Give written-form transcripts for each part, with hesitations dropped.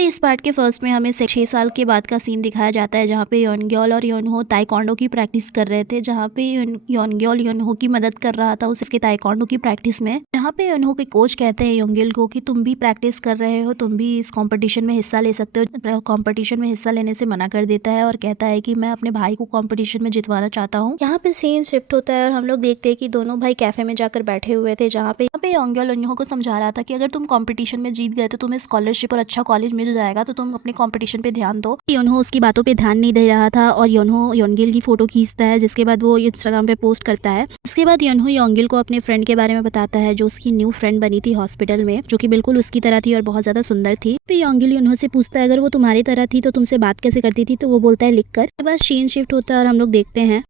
इस पार्ट के फर्स्ट में हमें 6 साल के बाद का सीन दिखाया जाता है, जहाँ पे योनग्योल और योनहो ताइक्वांडो की प्रैक्टिस कर रहे थे, जहाँ पे योनग्योल योनहो की मदद कर रहा था उसके ताइक्वांडो की प्रैक्टिस में। जहाँ पे योनहो के कोच कहते हैं योनगिल को कि तुम भी प्रैक्टिस कर रहे हो, तुम भी इस कंपटीशन में हिस्सा ले सकते हो। कंपटीशन में हिस्सा लेने से मना कर देता है और कहता है कि मैं अपने भाई को कंपटीशन में जितवाना चाहता हूँ। यहाँ पे सीन शिफ्ट होता है और हम लोग देखते हैं कि दोनों भाई कैफे में जाकर बैठे हुए थे, जहाँ पे योनग्योल योनहो को समझा रहा था कि अगर तुम कंपटीशन में जीत गए तो तुम्हें स्कॉलरशिप और अच्छा कॉलेज मिल जाएगा, तो तुम अपने कंपटीशन पे ध्यान दो। योनहो उसकी बातों पे ध्यान नहीं दे रहा था और योनहो योनगिल की फोटो खींचता है, जिसके बाद वो इंस्टाग्राम पे पोस्ट करता है। इसके बाद योनहो योनगिल को अपने फ्रेंड के बारे में बताता है, जो उसकी न्यू फ्रेंड बनी थी हॉस्पिटल में, जो कि बिल्कुल उसकी तरह थी और बहुत ज्यादा सुंदर थी। फिर योनगिल योनहो से पूछता है अगर वो तुम्हारी तरह थी तो तुमसे बात कैसे करती थी, तो वो बोलता है लिखकर। उसके बाद सीन शिफ्ट होता है और हम लोग देखते हैं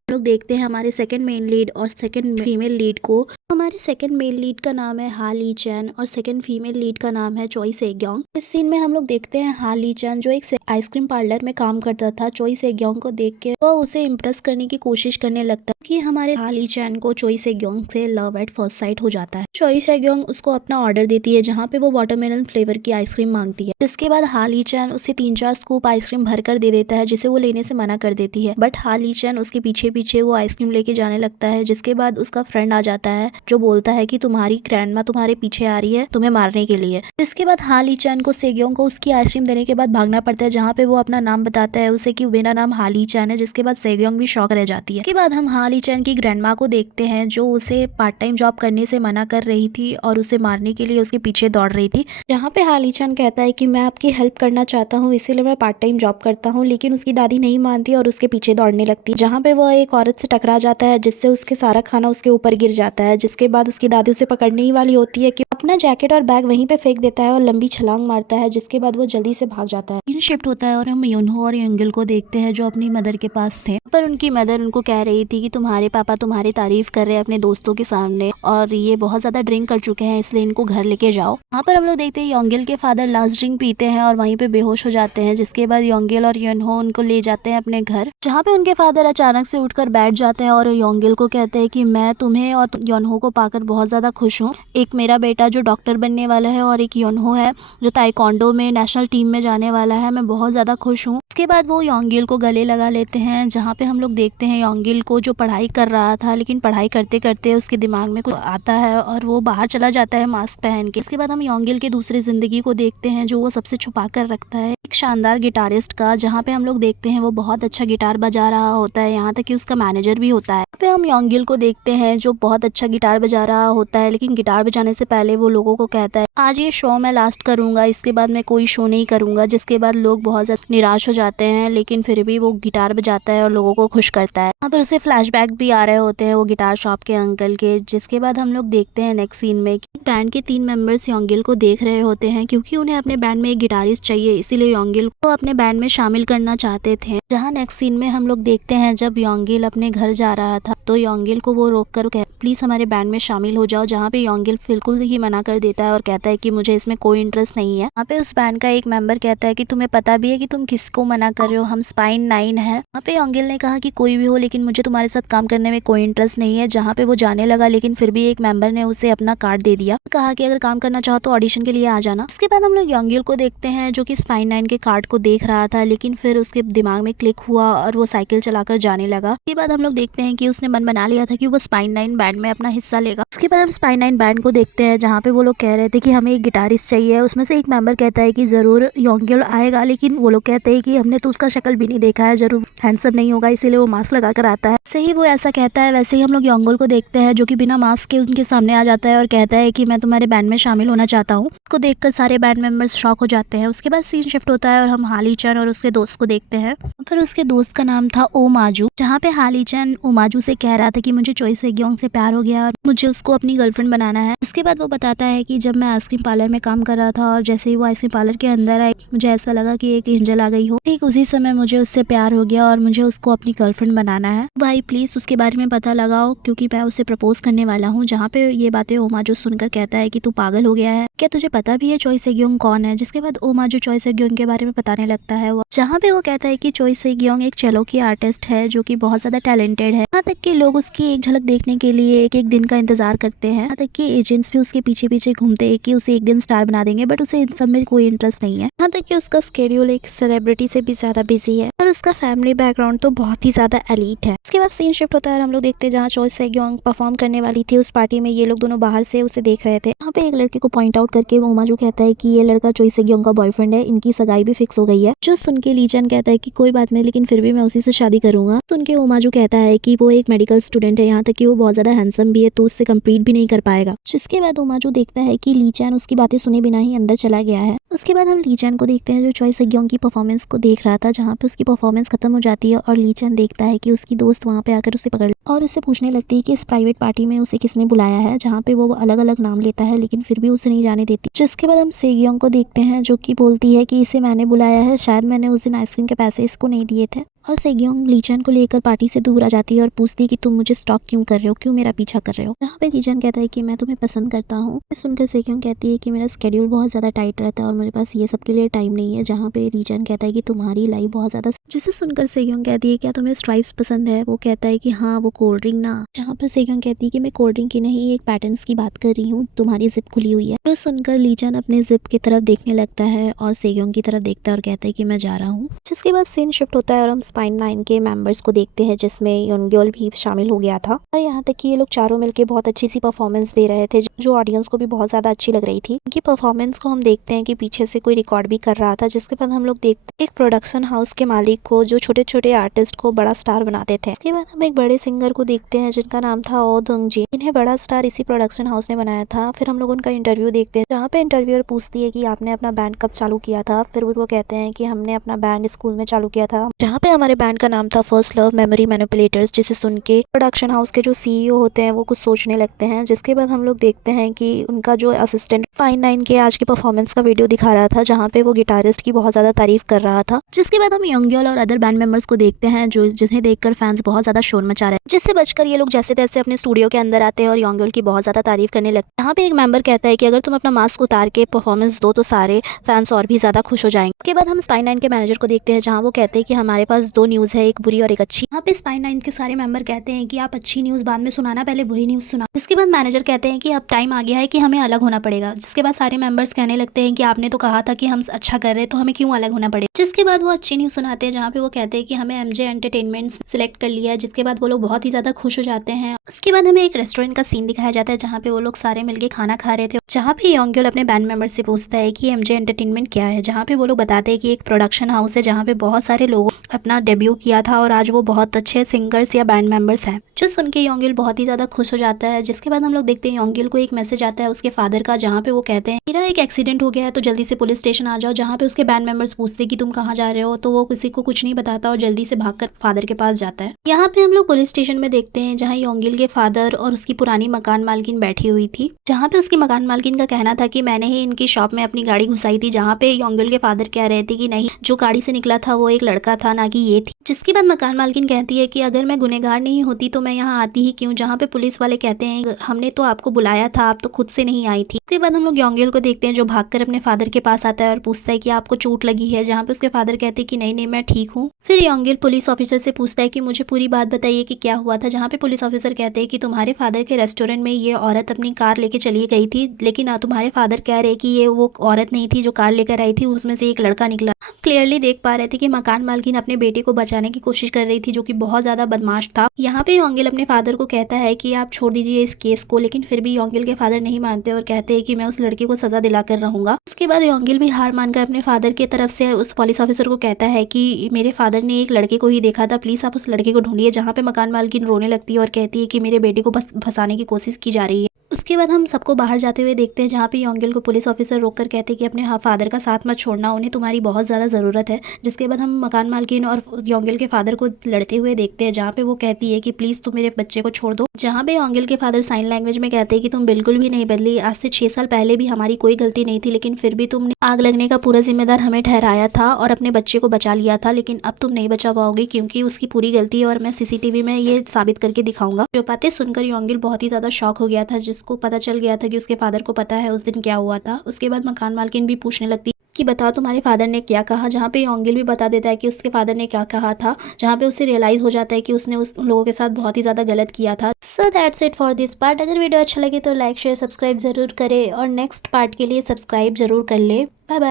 हमारे सेकंड मेन लीड और सेकंड फीमेल लीड को। हमारे सेकंड मेल लीड का नाम है हा ली चैन और सेकंड फीमेल लीड का नाम है चोई सेग्योंग। इस सीन में हम लोग देखते हैं हा ली चैन, जो एक आइसक्रीम पार्लर में काम करता था, चोई सेग्योंग को देख के वह उसे इम्प्रेस करने की कोशिश करने लगता है कि हमारे हा ली चैन को चोई सेग्योंग से लव एट फर्स्ट साइट हो जाता है। चोई सेग्योंग उसको अपना ऑर्डर देती है, जहाँ पे वो वाटरमेलन फ्लेवर की आइसक्रीम मांगती है। जिसके बाद हा ली चैन उसे 3-4 स्कूप आइसक्रीम भर कर दे देता है, जिसे वो लेने से मना कर देती है। बट हा ली चैन उसके पीछे पीछे वो आइसक्रीम लेके जाने लगता है। जिसके बाद उसका फ्रेंड आ जाता है, जो बोलता है कि तुम्हारी ग्रैंडमा तुम्हारे पीछे आ रही है तुम्हें मारने के लिए। इसके बाद हा ली चैन को सेग्योंग को उसकी आइसक्रीम देने के बाद भागना पड़ता है, जहाँ पे वो अपना नाम बताता है उसे कि मेरा नाम हा ली चैन है। जिसके बाद सेग्योंग भी शॉक रह जाती है। इसके बाद हम हा ली चैन की ग्रैंडमा को देखते हैं, जो उसे पार्ट टाइम जॉब करने से मना कर रही थी और उसे मारने के लिए उसके पीछे दौड़ रही थी। जहाँ पे हा ली चैन कहता है कि मैं आपकी हेल्प करना चाहता हूँ, इसीलिए मैं पार्ट टाइम जॉब करता हूँ, लेकिन उसकी दादी नहीं मानती और उसके पीछे दौड़ने लगती। जहाँ पे वह एक औरत से टकरा जाता है, जिससे उसके सारा खाना उसके ऊपर गिर जाता है। जिसके बाद उसकी दादी उसे पकड़ने ही वाली होती है कि अपना जैकेट और बैग वहीं पे फेंक देता है और लंबी छलांग मारता है। जिसके बाद वो जल्दी से भाग जाता है। सीन शिफ्ट होता है और हम योनहो और योनगिल को देखते हैं, जो अपनी मदर के पास थे। पर उनकी मदर उनको कह रही थी कि तुम्हारे पापा तुम्हारी तारीफ कर रहे हैं अपने दोस्तों के सामने और ये बहुत ज्यादा ड्रिंक कर चुके हैं, इसलिए इनको घर लेके जाओ। वहाँ पर हम लोग देखते हैं योनगिल के फादर लास्ट ड्रिंक पीते हैं और वहीं पे बेहोश हो जाते हैं। जिसके बाद योनगिल और योनहो उनको ले जाते हैं अपने घर, जहाँ पे उनके फादर अचानक से उठकर बैठ जाते हैं और योनगिल को कहते हैं कि मैं तुम्हें और योनहो को पाकर बहुत ज्यादा खुश हूँ। एक मेरा बेटा जो डॉक्टर बनने वाला है और एक योनहो है जो ताइक्वांडो में नेशनल टीम में जाने वाला है, मैं बहुत ज्यादा खुश हूँ। इसके बाद वो योनगिल को गले लगा लेते हैं, जहाँ पे हम लोग देखते हैं योनगिल को जो पढ़ाई कर रहा था, लेकिन पढ़ाई करते करते उसके दिमाग में कुछ आता है और वो बाहर चला जाता है मास्क पहन के। इसके बाद हम योनगिल के दूसरे जिंदगी को देखते हैं, जो वो सबसे छुपा कर रखता है, एक शानदार गिटारिस्ट का, जहाँ पे हम लोग देखते हैं वो बहुत अच्छा गिटार बजा रहा होता है, यहाँ तक कि उसका मैनेजर भी होता है। पे हम योनगिल को देखते हैं जो बहुत अच्छा गिटार बजा रहा होता है, लेकिन गिटार बजाने से पहले वो लोगों को कहता है आज ये शो मैं लास्ट करूंगा, इसके बाद मैं कोई शो नहीं करूंगा। जिसके बाद लोग बहुत ज्यादा निराश हो जाते हैं, लेकिन फिर भी वो गिटार बजाता है और लोगों को खुश करता है। यहाँ पर उसे फ्लैशबैक भी आ रहे होते हैं वो गिटार शॉप के अंकल के। जिसके बाद हम लोग देखते हैं नेक्स्ट सीन में कि बैंड के 3 मेंबर्स योनगिल को देख रहे होते हैं, क्योंकि उन्हें अपने बैंड में एक गिटारिस्ट चाहिए, इसीलिए योनगिल को अपने बैंड में शामिल करना चाहते थे। जहाँ नेक्स्ट सीन में हम लोग देखते हैं जब योनगिल अपने घर जा रहा था, तो योनगिल को वो रोककर प्लीज हमारे बैंड में शामिल हो जाओ, जहाँ पे योनगिल बिल्कुल ही मना कर देता है और कहता है कि मुझे इसमें कोई इंटरेस्ट नहीं है। यहाँ पे उस बैंड का एक मेंबर कहता है कि तुम्हें पता भी है कि तुम किसको मना कर रहे हो, हम स्पाइन 9 है। यहाँ पे योनगिल ने कहा कि कोई भी हो, लेकिन मुझे तुम्हारे साथ काम करने में कोई इंटरेस्ट नहीं है। जहाँ पे वो जाने लगा, लेकिन फिर भी एक मेंबर ने उसे अपना कार्ड दे दिया, कहा कि अगर काम करना चाहो तो ऑडिशन के लिए आ जाना। उसके बाद हम लोग योनगिल को देखते हैं जो कि स्पाइन 9 के कार्ड को देख रहा था, लेकिन फिर उसके दिमाग में क्लिक हुआ और वो साइकिल चलाकर जाने लगा। उसके बाद हम लोग देखते हैं कि उसने मन बना लिया था कि वो स्पाइन 9 बैंड में अपना हिस्सा लेगा। उसके बाद हम स्पाइन 9 बैंड को देखते हैं, जहाँ पे वो लोग कह रहे थे कि हमें एक गिटारिस्ट चाहिए। उसमें से एक मेंबर कहता है कि जरूर योनगिल आएगा, लेकिन वो लोग कहते हैं कि हमने तो उसका शक्ल भी नहीं देखा है, जरूर हैंडसम नहीं होगा, इसीलिए वो मास्क लगा कर आता है। सही वो ऐसा कहता है, वैसे ही हम लोग योनगिल को देखते हैं जो कि बिना मास्क के उनके सामने आ जाता है और कहता है कि मैं तुम्हारे बैंड में शामिल होना चाहता हूँ। उसको देखकर सारे बैंड मेंबर्स शॉक हो जाते हैं। उसके बाद सीन शिफ्ट होता है और हम हा ली चैन और उसके दोस्त को देखते हैं। फिर उसके दोस्त का नाम था ओ माजू, जहाँ पे हा ली चैन ओ माजू से कह रहा था कि मुझे चोई सेग्योंग से प्यार हो गया और मुझे उसको अपनी गर्लफ्रेंड बनाना है। उसके बाद वो बताता है कि जब मैं आइसक्रीम पार्लर में काम कर रहा था और जैसे ही वो आइसक्रीम पार्लर के अंदर आई, मुझे ऐसा लगा कि एक एंजल आ गई हो। ठीक उसी समय मुझे उससे प्यार हो गया और मुझे उसको अपनी गर्लफ्रेंड बनाना करना है, भाई प्लीज उसके बारे में पता लगाओ क्योंकि मैं उसे प्रपोज करने वाला हूँ। जहाँ पे ये बातें ओमाजू सुनकर कहता है कि तू पागल हो गया है, क्या तुझे पता भी है चोई सेग्योंग कौन है। जिसके बाद ओमाजू चोई सेग्योंग के बारे में बताने लगता है, वो जहाँ पे वो कहता है कि चोई सेग्योंग एक चेलो की आर्टिस्ट है जो कि बहुत ज्यादा टैलेंटेड है। यहाँ तक कि लोग उसकी एक झलक देखने के लिए एक एक दिन का इंतजार करते हैं। यहाँ तक कि एजेंट्स भी उसके पीछे पीछे घूमते हैं कि उसे एक दिन स्टार बना देंगे, बट उसे इन सब में कोई इंटरेस्ट नहीं है। यहाँ तक कि उसका स्केड्यूल एक सेलिब्रिटी से भी ज्यादा बिजी है और उसका फैमिली बैकग्राउंड तो बहुत ही ज्यादा एलीट है। उसके बाद सीन शिफ्ट होता है और हम लोग देखते हैं जहाँ चोई सेग्योंग परफॉर्म करने वाली थी उस पार्टी में ये लोग दोनों बाहर से उसे देख रहे थे। यहाँ पे एक लड़के को पॉइंट आउट करके ओमाजू कहता है कि ये लड़का चोई सेग्योंग का बॉयफ्रेंड है, इनकी सगाई भी फिक्स हो गई है। जो सुन के लीचन कहता है कि कोई बात नहीं, लेकिन फिर भी मैं उसी से शादी करूंगा। सुन के ओमाजू कहता है कि वो एक मेडिकल स्टूडेंट है, यहाँ तक कि वो बहुत ज्यादा हैंडसम भी है तो उससे कम्पीट भी नहीं कर पाएगा। जिसके बाद ओमाजू देखता है कि लीचैन उसकी बातें सुने बिना ही अंदर चला गया है। उसके बाद हम लीचैन को देखते हैं जो चोई सेग्योंग की परफॉर्मेंस को देख रहा था, जहाँ पे उसकी परफॉर्मेंस खत्म हो जाती है और लीचैन देखता है कि उसकी दोस्त वहाँ पे आकर उसे पकड़ और उससे पूछने लगती है कि इस प्राइवेट पार्टी में उसे किसने बुलाया है, जहाँ पे वो अलग अलग नाम लेता है लेकिन फिर भी उसे नहीं जाने देती। जिसके बाद हम सेग्योंग को देखते हैं जो कि बोलती है कि इसे मैंने बुलाया है, शायद मैंने उस दिन आइसक्रीम के पैसे इसको नहीं दिए थे। और सेग्योंग लीचैन को लेकर पार्टी से दूर आ जाती है और पूछती है कि तुम मुझे स्टॉक क्यों कर रहे हो, क्यों मेरा पीछा कर रहे हो। यहाँ पे लीचैन कहता है कि मैं तुम्हें पसंद करता हूँ। सुनकर सेग्योंग कहती है कि मेरा स्केड्यूल बहुत ज्यादा टाइट रहता है और मेरे पास ये सब के लिए टाइम नहीं है। जहाँ पे लीचैन कहता है कि तुम्हारी लाइफ बहुत ज्यादा, जिसे सुनकर सेग्योंग कहती है क्या तुम्हें स्ट्राइप्स पसंद है। वो कहता है कि हाँ वो कोल्ड ड्रिंक ना। जहाँ पर सेग्योंग कहती है कि मैं कोल्ड ड्रिंक की नहीं एक पैटर्न्स की बात कर रही हूँ, तुम्हारी जिप खुली हुई है। तो सुनकर लीचैन अपने जिप की तरफ देखने लगता है और सेग्योंग की तरफ देखता है और कहता है कि मैं जा रहा हूँ। जिसके बाद सीन शिफ्ट होता है और हम स्पाइन 9 के मेंबर्स को देखते हैं जिसमें योनग्योल भी शामिल हो गया था। और यहाँ तक कि ये लोग चारों मिलकर बहुत अच्छी सी परफॉर्मेंस दे रहे थे जो ऑडियंस को भी बहुत ज्यादा अच्छी लग रही थी। उनकी परफॉर्मेंस को हम देखते हैं कि पीछे से कोई रिकॉर्ड भी कर रहा था। जिसके बाद हम लोग देखते हैं एक प्रोडक्शन हाउस के मालिक को जो छोटे छोटे आर्टिस्ट को बड़ा स्टार बनाते थे। इसके बाद हम एक बड़े सिंगर को देखते हैं जिनका नाम था ओ दोंगजी। इन्हें बड़ा स्टार इसी प्रोडक्शन हाउस ने बनाया था। फिर हम लोग उनका इंटरव्यू देखते हैं जहाँ पे इंटरव्यूअर पूछती है कि आपने अपना बैंड कब चालू किया था। फिर वो कहते हैं कि हमने अपना बैंड स्कूल में चालू किया था, जहाँ पे हमारे बैंड का नाम था फर्स्ट लव मेमोरी मैनिपुलेटर्स। जिसे सुन के प्रोडक्शन हाउस के जो सीईओ होते हैं वो कुछ सोचने लगते हैं। जिसके बाद हम लोग देखते हैं कि उनका जो असिस्टेंट फाइन 9 के आज की परफॉर्मेंस का वीडियो दिखा रहा था, जहाँ पे वो गिटारिस्ट की बहुत ज्यादा तारीफ कर रहा था। जिसके बाद हम योंग्योल और अदर बैंड मेंबर्स को देखते हैं जो जिन्हें देखकर फैंस बहुत ज्यादा शोर मचा रहे हैं। जिससे बचकर ये लोग जैसे तैसे अपने स्टूडियो के अंदर आते हैं और योंग्योल की बहुत ज्यादा तारीफ करने लगते हैं। यहाँ पे एक मेंबर कहता है कि अगर तुम अपना मास्क उतार के परफॉर्मेंस दो तो सारे फैंस और भी ज्यादा खुश हो जाएंगे। इसके बाद हम स्पाइन 9 के मैनेजर को देखते हैं जहाँ वो कहते हैं कि हमारे पास दो न्यूज है, एक बुरी और एक अच्छी। यहाँ पे स्पाइन 9 के सारे मेंबर कहते हैं कि आप अच्छी न्यूज बाद में सुनाना, पहले बुरी न्यूज सुना। जिसके बाद मैनेजर कहते हैं कि अब टाइम आ गया है कि हमें अलग होना पड़ेगा। जिसके बाद सारे मेंबर्स कहने लगते हैं कि आपने तो कहा था कि हम अच्छा कर रहे हैं तो हमें क्यों अलग होना पड़ेगा। जिसके बाद वो अच्छी न्यूज सुनाते हैं जहाँ पे वो कहते हैं कि हमें एमजे एंटरटेनमेंट सिलेक्ट कर लिया है। जिसके बाद वो लोग बहुत ही ज्यादा खुश हो जाते हैं। उसके बाद हमें एक रेस्टोरेंट का सीन दिखाया जाता है जहाँ पे वो लोग सारे मिलकर खाना खा रहे थे, जहाँ पे योंग्योल अपने बैंड मेंबर से पूछता है कि एमजे एंटरटेनमेंट क्या है। जहाँ पे वो लोग बताते हैं कि एक प्रोडक्शन हाउस है जहाँ पे बहुत सारे लोगों अपना डेब्यू किया था और आज वो बहुत अच्छे सिंगर्स या बैंड मेंबर्स हैं। जो सुन के योंग्योल बहुत ही ज्यादा खुश हो जाता है। जिसके बाद हम लोग देखते हैं योंग्योल को एक मैसेज आता है उसके फादर का, जहाँ पे वो कहते हैं मेरा एक एक्सीडेंट हो गया है तो जल्दी से पुलिस स्टेशन आ जाओ। जहाँ पे उसके बैंड मेंबर्स पूछते हैं कि तुम कहाँ जा रहे हो, तो वो किसी को कुछ नहीं बताता और जल्दी से भागकर फादर के पास जाता है। यहाँ पे हम लोग पुलिस स्टेशन में देखते हैं जहाँ योंग्योल के फादर और उसकी पुरानी मकान मालकिन बैठी हुई थी, जहाँ पे उसकी मकान मालकिन का कहना था कि मैंने ही इनकी शॉप में अपनी गाड़ी घुसाई थी। जहाँ पे योंग्योल के फादर कह रहे थे कि नहीं, जो गाड़ी से निकला था वो एक लड़का था, ना कि ये थी। जिसके बाद मकान मालकिन कहती है कि अगर मैं गुनहगार नहीं होती तो मैं यहाँ आती ही क्यों। जहाँ पे पुलिस वाले कहते हैं हमने तो आपको बुलाया था, आप तो खुद से नहीं आई थी। उसके बाद हम लोग योंग्योल को देखते हैं जो भागकर अपने फादर के पास आता है और पूछता है कि आपको चोट लगी है। जहाँ पे उसके फादर कहते हैं कि नहीं मैं ठीक हूँ। फिर योंग्योल पुलिस ऑफिसर से पूछता है कि मुझे पूरी बात बताइए कि क्या हुआ था। जहाँ पे पुलिस ऑफिसर कहते हैं कि तुम्हारे फादर के रेस्टोरेंट में ये औरत अपनी कार लेके चली गई थी, लेकिन तुम्हारे फादर कह रहे कि ये वो औरत नहीं थी जो कार लेकर आई थी, उसमें से एक लड़का निकला। हम क्लियरली देख पा रहे थे कि मकान मालकिन अपने बेटे को बचाने की कोशिश कर रही थी जो कि बहुत ज्यादा बदमाश था। यहाँ पे योंग्योल अपने फादर को कहता है कि आप छोड़ दीजिए इस केस को, लेकिन फिर भी योंग्योल के फादर नहीं मानते और कहते हैं कि मैं उस लड़के को सजा दिलाकर रहूंगा। उसके बाद योंग्योल भी हार मानकर अपने फादर की तरफ से उस पुलिस ऑफिसर को कहता है कि मेरे फादर ने एक लड़के को ही देखा था, प्लीज आप उस लड़के को ढूंढिए। जहाँ पे मकान मालकिन रोने लगती है और कहती है कि मेरे बेटे को बस फंसाने की कोशिश की जा रही है। उसके बाद हम सबको बाहर जाते हुए देखते हैं, जहाँ पे योंगिल को पुलिस ऑफिसर रोककर कहते हैं कि अपने फादर का साथ मत छोड़ना, उन्हें तुम्हारी बहुत ज़्यादा ज़रूरत है। जिसके बाद हम मकान मालकिन और योंगिल के फादर को लड़ते हुए देखते हैं, जहाँ पे वो कहती है कि प्लीज़ तुम मेरे बच्चे को छोड़ दो। जहाँ पे योंगिल के फादर साइन लैंग्वेज में कहते हैं कि तुम बिल्कुल भी नहीं बदली, आज से 6 साल पहले भी हमारी कोई गलती नहीं थी, लेकिन फिर भी तुमने आग लगने का पूरा जिम्मेदार हमें ठहराया था और अपने बच्चे को बचा लिया था, लेकिन अब तुम नहीं बचा पाओगे क्योंकि उसकी पूरी गलती है और मैं सीसीटीवी में ये साबित करके दिखाऊंगा। जो बातें सुनकर योंगिल बहुत ही ज़्यादा शॉक हो गया था, जिसको पता चल गया था कि उसके फादर को पता है उस दिन क्या हुआ था। उसके बाद मकान मालकिन भी पूछने लगती कि बताओ तुम्हारे फादर ने क्या कहा, जहाँ पे योंगिल भी बता देता है कि उसके फादर ने क्या कहा था, जहाँ पे उसे रियलाइज़ हो जाता है कि उसने उन लोगों के साथ बहुत ही ज़्यादा गलत किया था। So that's it for this part. अगर वीडियो अच्छा लगे तो लाइक शेयर सब्सक्राइब ज़रूर करें और नेक्स्ट पार्ट के लिए सब्सक्राइब ज़रूर कर ले। Bye bye.